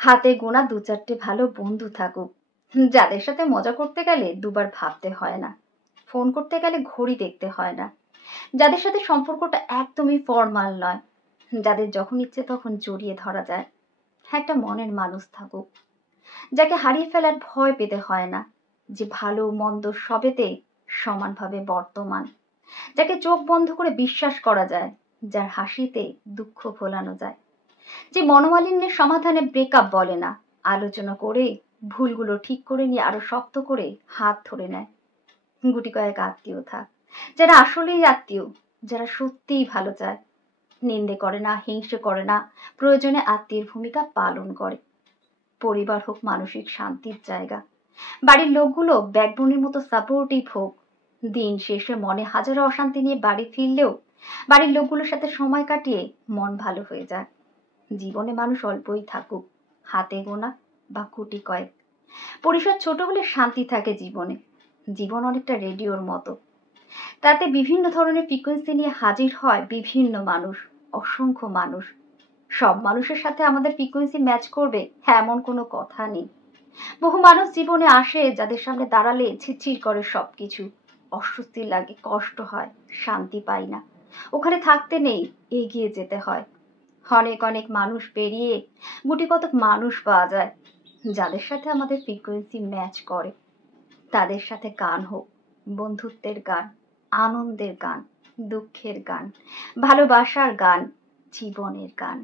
হাতে গোনা দু চারটে ভালো বন্ধু থাকুক, যাদের সাথে মজা করতে গেলে দুবার ভাবতে হয় না, ফোন করতে গেলে ঘড়ি দেখতে হয় না, যাদের সাথে সম্পর্কটা একদমই ফর্মাল নয়, যাদের যখন ইচ্ছে তখন জড়িয়ে ধরা যায়। একটা মনের মানুষ থাকুক, যাকে হারিয়ে ফেলার ভয় পেতে হয় না, যে ভালো মন্দ সবেতে সমানভাবে বর্তমান, যাকে চোখ বন্ধ করে বিশ্বাস করা যায়, যার হাসিতে দুঃখ ভোলানো যায়, যে মনোমালিন্যের সমাধানে ব্রেকআপ বলে না, আলোচনা করে ভুলগুলো ঠিক করে নিয়ে আরো শক্ত করে হাত ধরে নেয়। গুটি কয়েক আত্মীয় থাক, যারা আসলেই আত্মীয়, যারা সত্যিই ভালো চায়, নিন্দে করে না, হিংসে করে না, প্রয়োজনে আত্মীয়ের ভূমিকা পালন করে। পরিবার হোক মানসিক শান্তির জায়গা, বাড়ির লোকগুলো ব্যাকবোনের মতো সাপোর্টিভ হোক। দিন শেষে মনে হাজারো অশান্তি নিয়ে বাড়ি ফিরলেও বাড়ির লোকগুলোর সাথে সময় কাটিয়ে মন ভালো হয়ে যায়। জীবনে মানুষ অল্পই থাকুক, হাতে গোনা বা কোটি কয়েক, পরিসর ছোট হলে শান্তি থাকে জীবনে। জীবন অনেকটা রেডিওর মতো, তাতে বিভিন্ন ধরনের ফ্রিকোয়েন্সি নিয়ে হাজির হয় বিভিন্ন মানুষ, অসংখ্য মানুষ। সব মানুষের সাথে আমাদের ফ্রিকোয়েন্সি ম্যাচ করবে এমন কোনো কথা নেই। বহু মানুষ জীবনে আসে যাদের সামনে দাঁড়ালে ছিটছিট করে সবকিছু, অস্বস্তি লাগে, কষ্ট হয়, শান্তি পাই না, ওখানে থাকতে নেই, এগিয়ে যেতে হয়। অনেক অনেক মানুষ পেরিয়ে গুটি কতক মানুষ পাওয়া যায়, যাদের সাথে আমাদের ফ্রিকোয়েন্সি ম্যাচ করে। তাদের সাথে গান হোক, বন্ধুত্বের গান, আনন্দের গান, দুঃখের গান, ভালোবাসার গান, জীবনের গান।